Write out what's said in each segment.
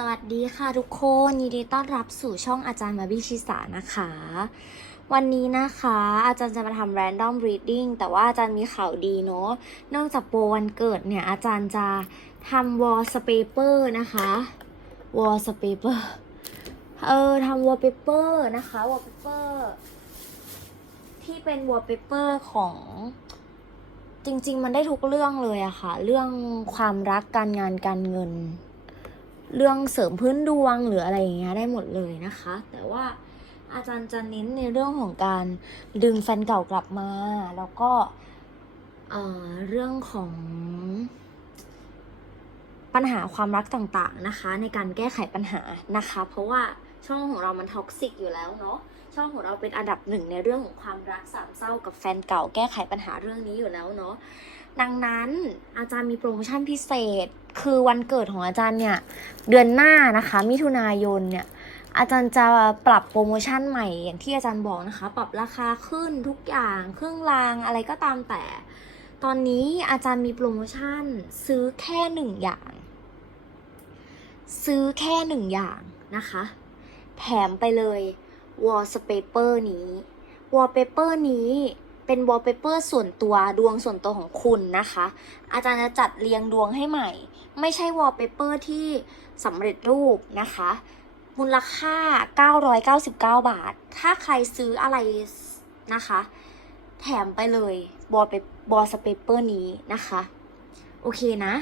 สวัสดีค่ะทุกคนยินดีต้อนรับสู่ช่องอาจารย์มาบิชิสานะคะ วันนี้นะคะ อาจารย์จะมาทำ random reading แต่ว่าอาจารย์มีข่าวดีเนาะเนื่องจากโปรวันเกิดเนี่ย อาจารย์จะทำ wallpaper นะคะ wallpaper เออทำ wallpaper นะคะ wallpaper ที่เป็น wallpaper ของจริง ๆ มันได้ทุกเรื่องเลยอะค่ะ เรื่องความรักการงานการเงิน เรื่องเสริมพื้นดวงหรืออะไรอย่างเงี้ยได้หมดเลยนะคะ แต่ว่าอาจารย์จะเน้นในเรื่องของการดึงแฟนเก่ากลับมา แล้วก็เรื่องของปัญหาความรักต่างๆนะคะ ในการแก้ไขปัญหานะคะ เพราะว่าช่องของเรามันท็อกซิกอยู่แล้วเนาะช่องของเราเป็นอันดับหนึ่งในเรื่องของความรักสามเศร้ากับแฟนเก่าแก้ไขปัญหาเรื่องนี้อยู่แล้วเนาะ ดังนั้นอาจารย์มีโปรโมชั่นพิเศษ คือวันเกิดของอาจารย์เนี่ย เดือนหน้านะคะ มิถุนายนเนี่ย อาจารย์จะปรับโปรโมชั่นใหม่อย่างที่อาจารย์บอกนะคะ ปรับราคาขึ้นทุกอย่างเครื่องรางอะไรก็ตามแต่ ตอนนี้อาจารย์มีโปรโมชั่นซื้อแค่หนึ่งอย่าง ซื้อแค่หนึ่งอย่างนะคะ แถมไปเลย wallpaper นี้ wallpaper นี้ เป็น wallpaper ส่วนตัวดวงส่วนตัวของคุณนะคะ อาจารย์จะจัดเรียงดวงให้ใหม่ ไม่ใช่ wallpaper ที่สำเร็จรูปนะคะ มูลค่า 999 บาท ถ้าใครซื้ออะไรนะคะ แถมไปเลย wallpaper นี้นะคะ โอเคนะ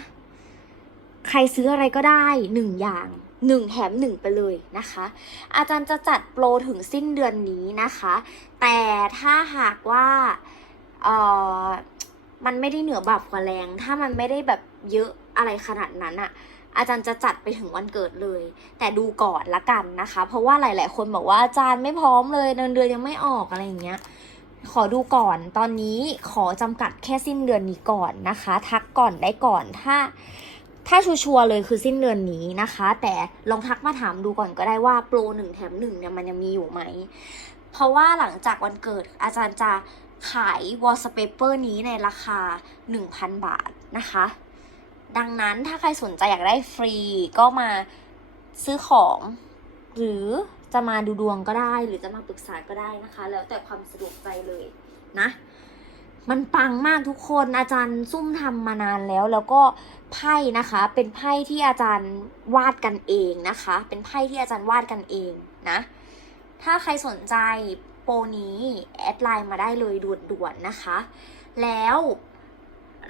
ใครซื้ออะไรก็ได้หนึ่งอย่าง หนึ่งแถมหนึ่งไปเลยนะคะ อาจารย์จะจัดโปรถึงสิ้นเดือนนี้นะคะ แต่ถ้าหากว่าเออมันไม่ได้เหนือแบบกว่าแรง ถ้ามันไม่ได้แบบเยอะอะไรขนาดนั้นอะอาจารย์จะจัดไปถึงวันเกิดเลย แต่ดูก่อนละกันนะคะ เพราะว่าหลาย ๆ คนบอกว่าอาจารย์ไม่พร้อมเลยเดือนเดือนยังไม่ออกอะไรอย่างเงี้ย ขอดูก่อนตอนนี้ขอจำกัดแค่สิ้นเดือนนี้ก่อนนะคะ ทักก่อนได้ก่อนถ้า ถ้าชัวร์เลยคือสิ้นเดือนนี้นะคะ แต่ลองทักมาถามดูก่อนก็ได้ว่าโปรหนึ่งแถมหนึ่งเนี่ยมันยังมีอยู่ไหม เพราะว่าหลังจากวันเกิดอาจารย์จะขายวอลสเปเปอร์นี้ในราคา 1,000 บาทนะคะ ดังนั้นถ้าใครสนใจอยากได้ฟรีก็มาซื้อของ หรือจะมาดูดวงก็ได้ หรือจะมาปรึกษาก็ได้นะคะ แล้วแต่ความสะดวกใจเลยนะ มันปังมากทุกคนอาจารย์ซุ่มทำมานานแล้ว แล้วก็ไพ่นะคะ เป็นไพ่ที่อาจารย์วาดกันเองนะคะ เป็นไพ่ที่อาจารย์วาดกันเองนะ ถ้าใครสนใจโปรนี้แอดไลน์มาได้เลยด่วนๆนะคะ แล้ว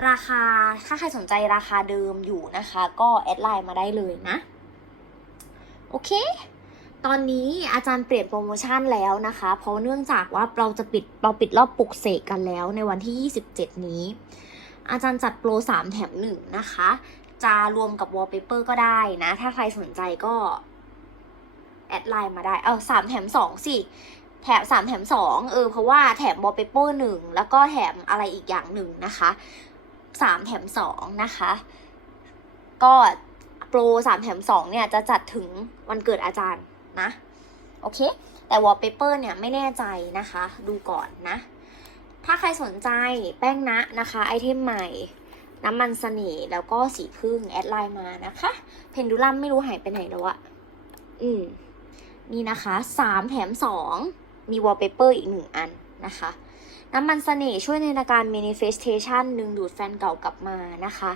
ราคาถ้าใครสนใจราคาเดิมอยู่นะคะ ก็แอดไลน์มาได้เลยนะ โอเค ตอนนี้อาจารย์เปลี่ยนโปรโมชั่นแล้วนะคะ เพราะเนื่องจากว่าเราจะปิดเราปิดรอบปลุกเสกกันแล้วในวันที่ 27 นี้ อาจารย์จัดโปร 3 แถม 1 นะคะ จะรวมกับวอลเปเปอร์ก็ได้นะ ถ้าใครสนใจก็แอดไลน์มาได้ เออสามแถมสองสิ แถมสามแถมสองเออ เพราะว่าแถมวอลเปเปอร์หนึ่งแล้วก็แถมอะไรอีกอย่างหนึ่งนะคะสามแถมสองนะคะ ก็โปรสามแถมสองเนี่ยจะจัดถึงวันเกิดอาจารย์ นะ โอเค แต่วอลเปเปอร์เนี่ยไม่แน่ใจนะคะ ดูก่อนนะ ถ้าใครสนใจแป้งนะนะคะไอเทมใหม่น้ำมันเสน่ห์แล้วก็สีพึ่งแอดไลน์มานะคะ เพนดูลัมไม่รู้หายไปไหนแล้วอะอืม นี่นะคะสามแถมสองมีวอลเปเปอร์อีกหนึ่งอันนะคะ น้ำมันเสน่ห์ช่วยในการ manifestation ดึงดูดแฟนเก่ากลับมานะคะ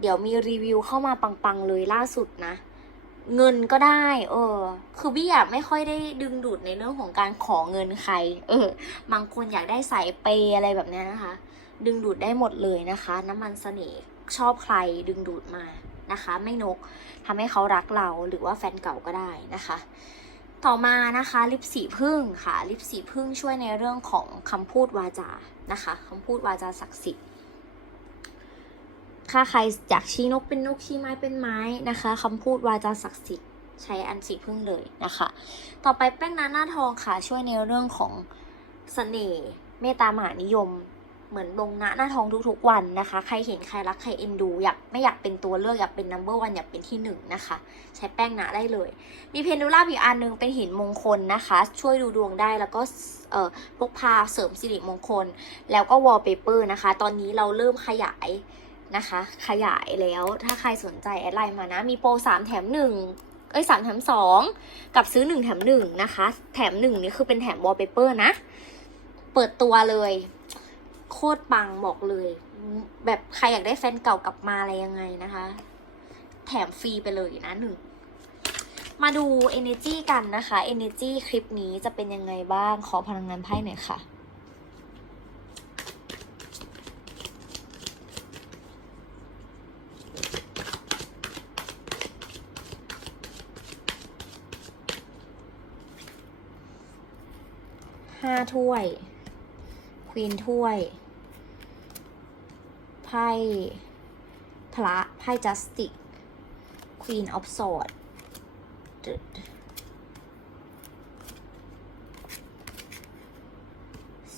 เดี๋ยวมีรีวิวเข้ามาปังๆเลยล่าสุดนะ เงินก็ได้ เออ คือพี่อะไม่ค่อยได้ดึงดูดในเรื่องของการขอเงินใคร เออ บางคนอยากได้สายเปย์อะไรแบบนี้นะคะ ดึงดูดได้หมดเลยนะคะ น้ำมันเสน่ห์ชอบใครดึงดูดมานะคะ ไม่นกทำให้เขารักเราหรือว่าแฟนเก่าก็ได้นะคะ ต่อมานะคะลิปสีพึ่งค่ะ ลิปสีพึ่งช่วยในเรื่องของคำพูดวาจานะคะคำพูดวาจาศักดิ์สิทธิ์ ถ้าใครอยากชี้นกเป็นนกชี้ไม้เป็นไม้นะคะคำพูดวาจาศักดิ์สิทธิ์ใช้อันสีพึ่งเลยนะคะ ต่อไปแป้งน้าหน้าทองค่ะช่วยในเรื่องของเสน่ห์เมตตามหานิยม เหมือนลงหน้าหน้าทองทุกๆวันนะคะ ใครเห็นใครรักใครเอ็นดู อยากไม่อยากเป็นตัวเลือกอยากเป็น number one อยากเป็นที่หนึ่งนะคะ ใช้แป้งหนาได้เลย มีเพนดูล่าอีกอันหนึงเป็นหินมงคลนะคะ ช่วยดูดวงได้แล้วก็เอ่อพกพาเสริมสิริมงคล แล้วก็วอลเปเปอร์นะคะ ตอนนี้เราเริ่มขยาย นะคะ ขยายแล้วถ้าใครสนใจแอดไลน์มานะ มีโปรสามแถมหนึ่งเอ้ยสามแถมสองกับซื้อหนึ่งแถมหนึ่งนะคะ แถมหนึ่งนี่คือเป็นแถมวอลเปเปอร์นะ เปิดตัวเลย โคตรปังบอกเลย แบบใครอยากได้แฟนเก่ากลับมาอะไรยังไงนะคะ แถมฟรีไปเลยนะหนึ่งมาดู Energy กันนะคะ Energy คลิปนี้จะเป็นยังไงบ้างขอพลังงานไพ่หน่อยค่ะ ห้าถ้วย ควีนถ้วย ไพ่พระไพ่จัสติก ควีนออฟสอด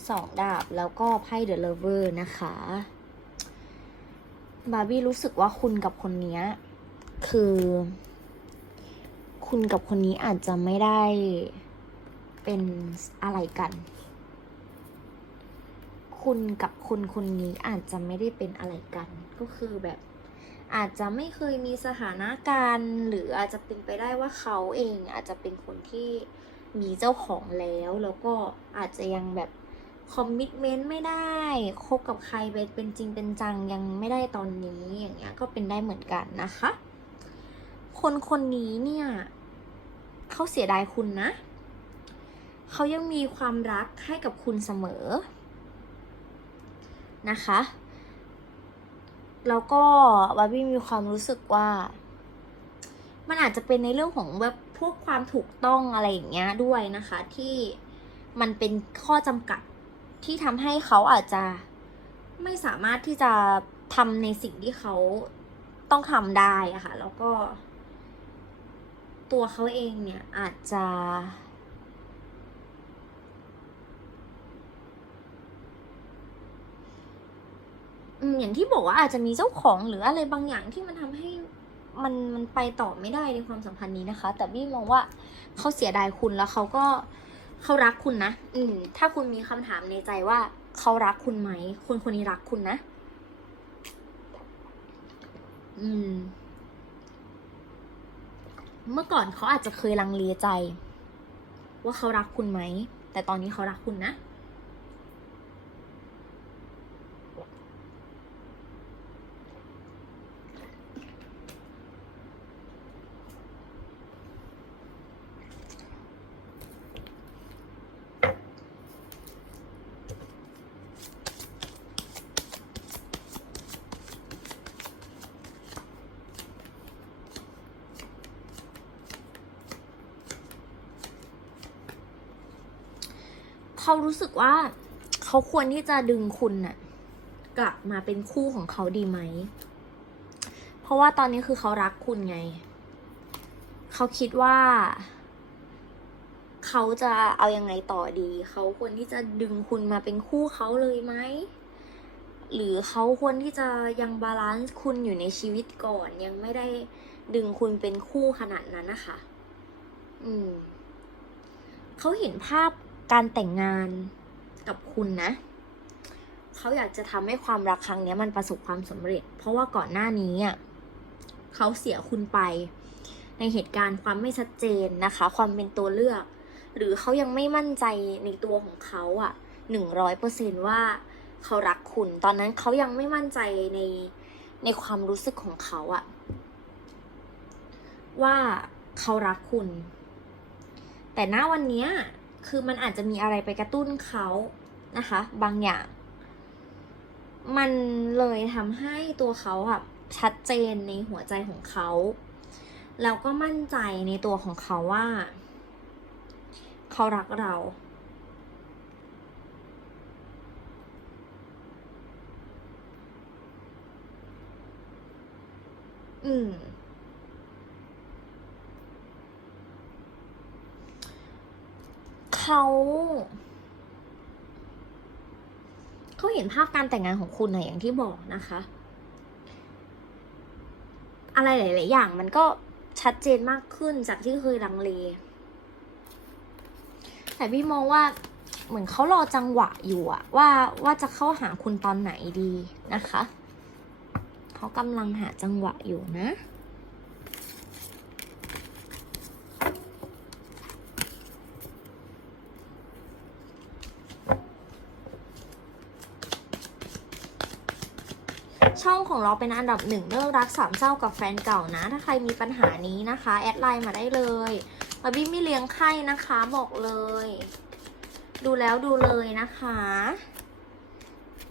สองดาบแล้วก็ไพ่เดอะเลเวอร์นะคะ บาร์บี้รู้สึกว่าคุณกับคนนี้คือ คุณกับคนนี้อาจจะไม่ได้ เป็นอะไรกัน คุณกับคนคนนี้อาจจะไม่ได้เป็นอะไรกัน ก็คือแบบอาจจะไม่เคยมีสถานะการณ์หรืออาจจะเป็นไปได้ว่าเขาเองอาจจะเป็นคนที่มีเจ้าของแล้ว แล้วก็อาจจะยังแบบคอมมิชเมนต์ไม่ได้คบกับใครไปเป็นจริงเป็นจังยังไม่ได้ตอนนี้อย่างเงี้ยก็เป็นได้เหมือนกันนะคะ คนคนนี้เนี่ยเขาเสียดายคุณนะ เขายังมีความรักให้กับคุณเสมอนะคะ แล้วก็บาร์บี้มีความรู้สึกว่า มันอาจจะเป็นในเรื่องของแบบพวกความถูกต้องอะไรอย่างเงี้ยด้วยนะคะ ที่มันเป็นข้อจำกัดที่ทำให้เขาอาจจะไม่สามารถที่จะทำในสิ่งที่เขาต้องทำได้อะค่ะ แล้วก็ ตัวเขาเองเนี่ยอาจจะ อย่างที่บอกว่าอาจจะมีเจ้าของหรืออะไรบางอย่างที่มันทำให้มันมันไปต่อไม่ได้ในความสัมพันธ์นี้นะคะ แต่บี้มองว่าเขาเสียดายคุณแล้วเขาก็เขารักคุณนะ อืม ถ้าคุณมีคำถามในใจว่าเขารักคุณไหมคนคนนี้รักคุณนะ อืม เมื่อก่อนเขาอาจจะเคยลังเลใจ ว่าเขารักคุณไหม แต่ตอนนี้เขารักคุณนะ เขารู้สึกว่า เขาควรที่จะดึงคุณน่ะ กลับมาเป็นคู่ของเขาดีไหม เพราะว่าตอนนี้คือเขารักคุณไง เขาคิดว่า เขาจะเอายังไงต่อดี เขาควรที่จะดึงคุณมาเป็นคู่เขาเลยไหมหรือเขาควรที่จะยังบาลานซ์คุณอยู่ในชีวิตก่อนยังไม่ได้ดึงคุณเป็นคู่ขนาดนั้นนะคะ อืม เขาเห็นภาพ การแต่งงานกับคุณนะ เขาอยากจะทำให้ความรักครั้งนี้มันประสบความสำเร็จ เพราะว่าก่อนหน้านี้อะเขาเสียคุณไป ในเหตุการณ์ความไม่ชัดเจนนะคะ ความเป็นตัวเลือก หรือเขายังไม่มั่นใจในตัวของเขาอะหนึ่งร้อยเปอร์เซนว่าเขารักคุณ ตอนนั้นเขายังไม่มั่นใจในในความรู้สึกของเขาอะว่าเขารักคุณ แต่ณวันเนี้ย คือมันอาจจะมีอะไรไปกระตุ้นเขานะคะ บางอย่าง มันเลยทำให้ตัวเขาอะชัดเจนในหัวใจของเขา แล้วก็มั่นใจในตัวของเขาว่า เขารักเราอืม เขาเขาเห็นภาพการแต่งงานของคุณนะอย่างที่บอกนะคะ อะไรหลาย ๆ อย่างมันก็ชัดเจนมากขึ้นจากที่เคยลังเล แต่พี่มองว่าเหมือนเขารอจังหวะอยู่อะว่าว่าจะเข้าหาคุณตอนไหนดีนะคะ เขากำลังหาจังหวะอยู่นะ ช่องของเราเป็นอันดับหนึ่งเรื่องรักสามเศร้ากับแฟนเก่านะ ถ้าใครมีปัญหานี้นะคะ แอดไลน์มาได้เลยบาบี้ไม่เลี้ยงไข้นะคะบอกเลย ดูแล้วดูเลยนะคะ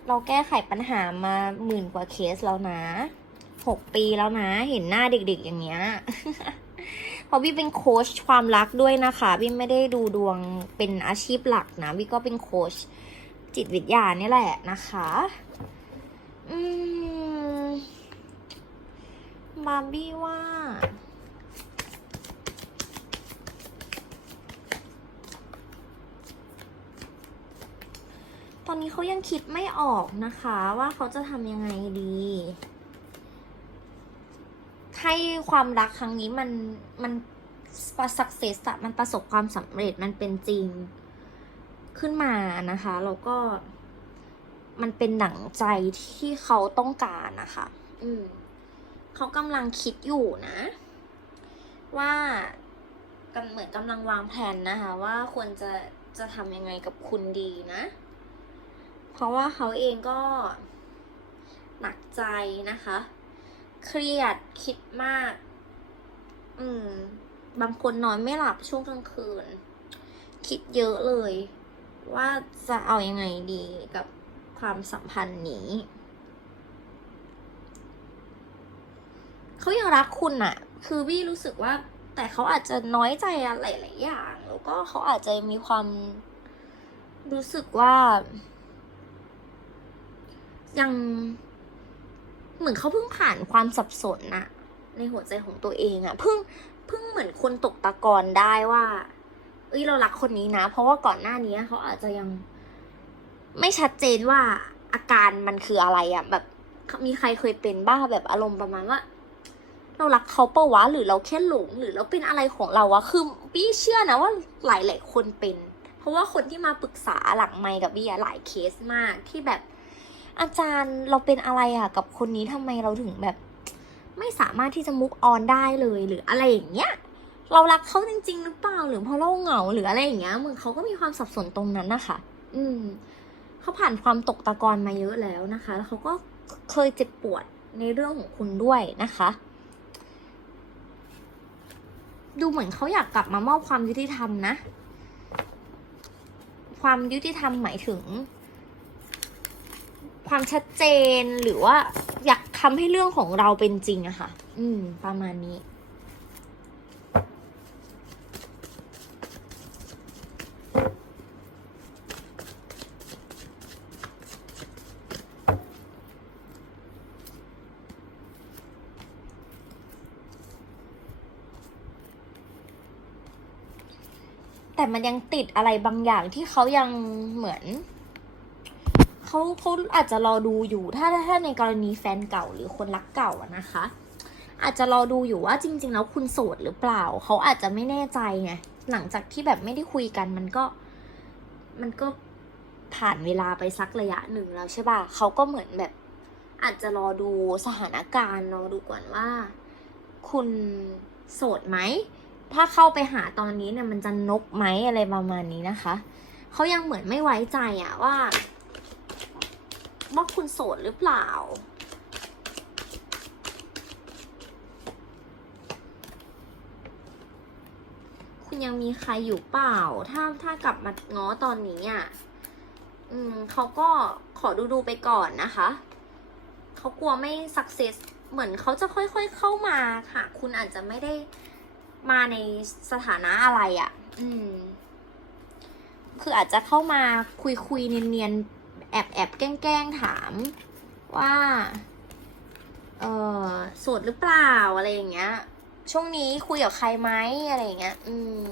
เราแก้ไขปัญหามาหมื่นกว่าเคสแล้วนะหกปีแล้วนะ เห็นหน้าเด็กๆอย่างเงี้ยพราะบี้เป็นโค้ชความรักด้วยนะคะบี้ไม่ได้ดูดวงเป็นอาชีพหลักนะบี้ก็เป็นโค้ชจิตวิทยานี่แหละนะคะ อืมบาร์บี้ว่า ตอนนี้เขายังคิดไม่ออกนะคะว่าเขาจะทำยังไงดี ให้ความรักครั้งนี้มันมันสักเซสอะมันประสบความสำเร็จมันเป็นจริงขึ้นมานะคะ แล้วก็ มันเป็นหนังใจที่เขาต้องการนะคะ อืมเขากำลังคิดอยู่นะ ว่ากำเหมือนกำลังวางแผนนะคะ ว่าควรจะจะทำยังไงกับคุณดีนะ เพราะว่าเขาเองก็หนักใจนะคะ เครียดคิดมาก อืม บางคนนอนไม่หลับช่วงกลางคืน คิดเยอะเลย ว่าจะเอายังไงดีกับ ความสัมพันธ์นี้ เขายังรักคุณอะคือวี่รู้สึกว่า แต่เขาอาจจะน้อยใจอะไรหลายๆอย่าง แล้วก็เขาอาจจะมีความรู้สึกว่า ยังเหมือนเขาเพิ่งผ่านความสับสนนะในหัวใจของตัวเองอะเพิ่งเพิ่งเหมือนคนตกตะกอนได้ว่า เอ้ยเรารักคนนี้นะ เพราะว่าก่อนหน้านี้เขาอาจจะยัง ไม่ชัดเจนว่าอาการมันคืออะไรอะแบบมีใครเคยเป็นบ้าแบบอารมณ์ประมาณว่า เรารักเขาเปะวะหรือเราแค่หลงหรือเราเป็นอะไรของเราวะคือบี้เชื่อนะว่าหลายหลายคนเป็น เพราะว่าคนที่มาปรึกษาหลังไมกับบี้อะหลายเคสมากที่แบบ อาจารย์เราเป็นอะไรอะกับคนนี้ทำไมเราถึงแบบ ไม่สามารถที่จะมุกออนได้เลยหรืออะไรอย่างเงี้ยเรารักเขาจริง ๆ หรือเปล่าหรือเพราะเราเหงาหรืออะไรอย่างเงี้ยมึงเขาก็มีความสับสนตรงนั้นนะคะอืม เขาผ่านความตกตะกอนมาเยอะแล้วนะคะ แล้วเขาก็เคยเจ็บปวดในเรื่องของคุณด้วยนะคะ ดูเหมือนเขาอยากกลับมามอบความยุติธรรมนะ ความยุติธรรมหมายถึง ความชัดเจนหรือว่าอยากทำให้เรื่องของเราเป็นจริงอะค่ะ อืม ประมาณนี้ แต่มันยังติดอะไรบางอย่างที่เขายังเหมือนเขาเขาอาจจะรอดูอยู่ ถ้าถ้าในกรณีแฟนเก่าหรือคนรักเก่าอะนะคะ อาจจะรอดูอยู่ว่าจริง ๆ แล้วคุณโสดหรือเปล่า เขาอาจจะไม่แน่ใจไงหลังจากที่แบบไม่ได้คุยกันมันก็ มันก็ผ่านเวลาไปสักระยะหนึ่งแล้วใช่ป่ะเขาก็เหมือนแบบ อาจจะรอดูสถานการณ์รอดูก่อนว่า คุณโสดไหม ถ้าเข้าไปหาตอนนี้เนี่ยมันจะนกไหมอะไรประมาณนี้นะคะเขายังเหมือนไม่ไว้ใจอะว่าว่าคุณโสดหรือเปล่า คุณยังมีใครอยู่เปล่า ถ้าถ้ากลับมาง้อตอนนี้อะอืมเขาก็ขอดูดูๆไปก่อนนะคะ เขากลัวไม่สักเซสเหมือนเขาจะค่อยๆเข้ามาค่ะ คุณอาจจะไม่ได้ มาในสถานะอะไรอะ่ะ อืม คืออาจจะเข้ามาคุยคุยเนียนๆ แอบแอบแกล้งถามว่า เออโสดหรือเปล่าอะไรอย่างเงี้ย ช่วงนี้คุยกับใครไหมอะไรอย่างเงี้ย อืม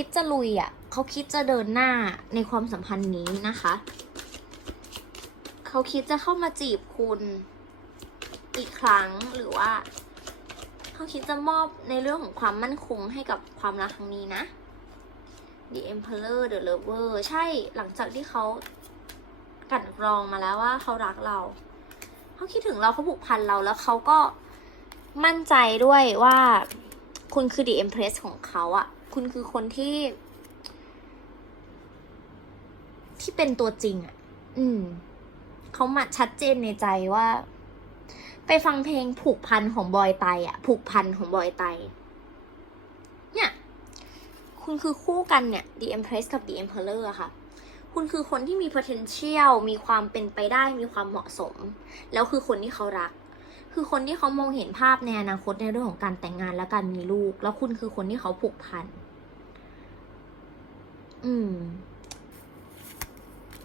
คิดจะลุยอะเขาคิดจะเดินหน้าในความสัมพันธ์นี้นะคะ เขาคิดจะเข้ามาจีบคุณอีกครั้งหรือว่าเขาคิดจะมอบในเรื่องของความมั่นคงให้กับความรักครั้งนี้นะ The Emperor The Lover ใช่หลังจากที่เขากันกรองมาแล้วว่าเขารักเรา เขาคิดถึงเราเขาผูกพันเราแล้วเขาก็มั่นใจด้วยว่าคุณคือ The Empress ของเขาอะ คุณคือคนที่ ที่เป็นตัวจริงอะอืม เขามาชัดเจนในใจว่า ไปฟังเพลงผูกพันของบอยไตอะ ผูกพันของบอยไต เนี่ย คุณคือคู่กันเนี่ย The Empress กับ The Emperor อะค่ะคุณคือคนที่มี potential มีความเป็นไปได้ มีความเหมาะสม แล้วคือคนที่เขารัก คือคนที่เขามองเห็นภาพในอนาคตในเรื่องของการแต่งงานและการมีลูก แล้วคุณคือคนที่เขาผูกพัน อืม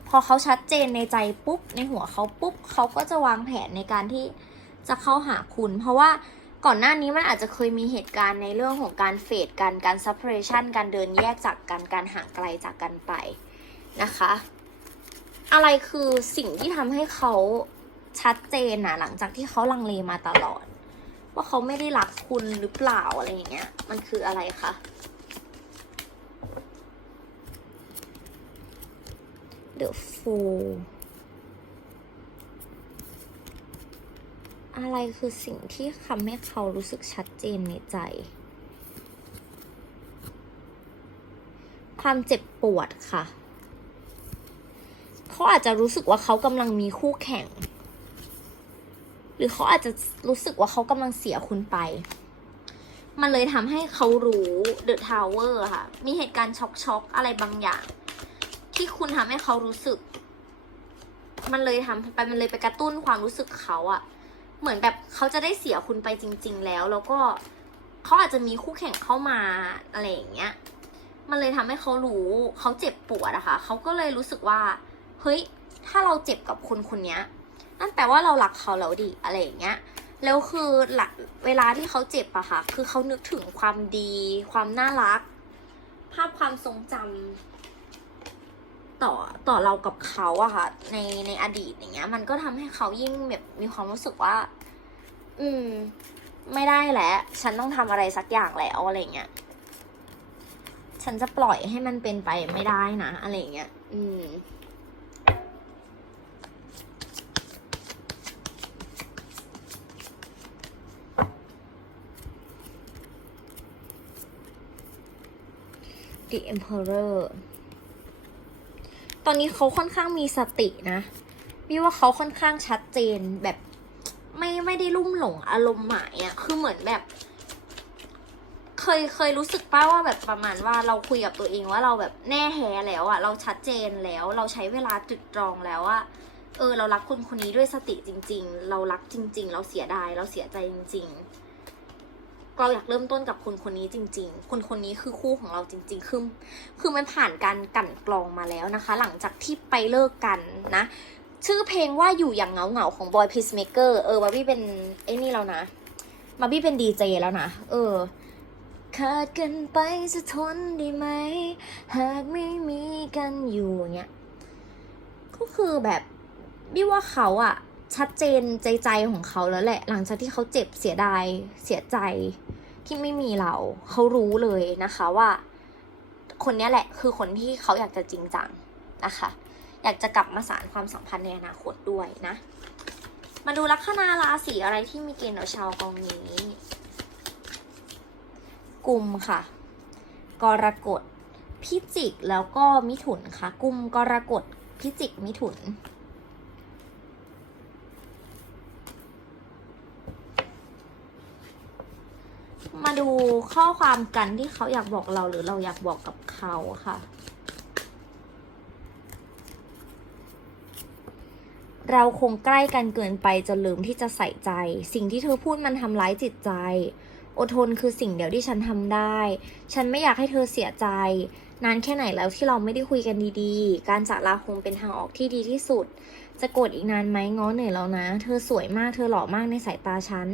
พอเขาชัดเจนในใจปุ๊บ ในหัวเขาปุ๊บเขาก็จะวางแผนในการที่จะเข้าหาคุณ เพราะว่าก่อนหน้านี้มันอาจจะเคยมีเหตุการณ์ในเรื่องของการเฟดกัน การ separation การเดินแยกจากกัน การห่างไกลจากกันไปนะคะ อะไรคือสิ่งที่ทำให้เขาชัดเจนนะหลังจากที่เขาลังเลมาตลอด ว่าเขาไม่ได้รักคุณหรือเปล่าอะไรอย่างเงี้ย มันคืออะไรคะ The Fool อะไรคือสิ่งที่ทำให้เขารู้สึกชัดเจนในใจ ความเจ็บปวดค่ะ เขาอาจจะรู้สึกว่าเขากำลังมีคู่แข่ง หรือเขาอาจจะรู้สึกว่าเขากำลังเสียคุณไป มันเลยทำให้เขารู้ The Tower ค่ะ มีเหตุการณ์ช็อกๆอะไรบางอย่าง ที่คุณทำให้เขารู้สึก มันเลยทำไปมันเลยไปกระตุ้นความรู้สึกเขาอะเหมือนแบบเขาจะได้เสียคุณไปจริง ๆ แล้ว แล้วก็เขาอาจจะมีคู่แข่งเข้ามาอะไรอย่างเงี้ย มันเลยทำให้เขารู้เขาเจ็บปวดอะค่ะเขาก็เลยรู้สึกว่า เฮ้ย ถ้าเราเจ็บกับคนคนนี้นั่นแปลว่าเรารักเขาแล้วดิอะไรอย่างเงี้ยแล้วคือหลักเวลาที่เขาเจ็บอะค่ะ คือเขานึกถึงความดี ความน่ารัก ภาพความทรงจำ ต่อต่อเรากับเขาอะค่ะ ในในอดีตอย่างเงี้ย มันก็ทำให้เขายิ่งแบบมีความรู้สึกว่า อืม ไม่ได้แล้วฉันต้องทำอะไรสักอย่างแล้วอะไรเงี้ยฉันจะปล่อยให้มันเป็นไปไม่ได้นะอะไรเงี้ยอืม The Emperor ตอนนี้เขาค่อนข้างมีสตินะพี่ว่าเขาค่อนข้างชัดเจนแบบไม่ไม่ได้ลุ่มหลงอารมณ์หมายอะคือเหมือนแบบ เคยเคยรู้สึกป้าว่าแบบประมาณว่าเราคุยกับตัวเองว่าเราแบบแน่แฮแล้วอะเราชัดเจนแล้วเราใช้เวลาตรึกตรองแล้วว่าเออ เรารักคนคนนี้ด้วยสติจริง ๆ เรารักจริง ๆ เราเสียดายเราเสียใจจริง ๆ เราอยากเริ่มต้นกับคนคนนี้จริง ๆ คนคนนี้คือคู่ของเราจริง ๆ คือคือมันผ่านการกั่นกรองมาแล้วนะคะ หลังจากที่ไปเลิกกันนะ ชื่อเพลงว่าอยู่อย่างเงาเงาของ Boy Peacemaker เออบาร์บี้เป็นไอ้นี่แล้วนะบาร์บี้เป็นดีเจแล้วนะ เออขาดกันไปจะทนได้ไหม หากไม่มีกันอยู่เนี่ยก็คือแบบบี้ว่าเขาอะ ชัดเจนใจใจของเขาแล้วแหละ หลังจากที่เขาเจ็บเสียดายเสียใจที่ไม่มีเรา เขารู้เลยนะคะว่า คนนี้แหละคือคนที่เขาอยากจะจริงจังนะคะ อยากจะกลับมาสานความสัมพันธ์ในอนาคตด้วยนะ มาดูลัคนาราศีอะไรที่มีเกณฑ์ต่อชาวกองนี้กุมค่ะ กรกฎพิจิกแล้วก็มิถุนค่ะกุมกรกฎพิจิกมิถุน มาดูข้อความกันที่เขาอยากบอกเราหรือเราอยากบอกกับเขาค่ะ เราคงใกล้กันเกินไปจนลืมที่จะใส่ใจ สิ่งที่เธอพูดมันทำร้ายจิตใจ อดทนคือสิ่งเดียวที่ฉันทำได้ ฉันไม่อยากให้เธอเสียใจ นานแค่ไหนแล้วที่เราไม่ได้คุยกันดีๆ การจากลาคงเป็นทางออกที่ดีที่สุด จะโกรธอีกนานไหมง้อเหนื่อยแล้วนะ เธอสวยมาก เธอหล่อมากในสายตาฉัน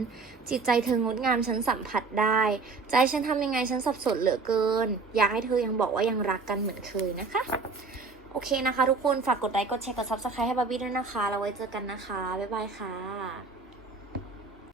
จิตใจเธองดงามฉันสัมผัสได้ ใจฉันทำยังไงฉันสับสนเหลือเกิน อยากให้เธอยังบอกว่ายังรักกันเหมือนเคยนะคะ โอเคนะคะ ทุกคน ฝากกดไลค์ กดแชร์ กด subscribe ให้บาร์บี้ด้วยนะคะ เราไว้เจอกันนะคะ บ๊ายบายค่ะ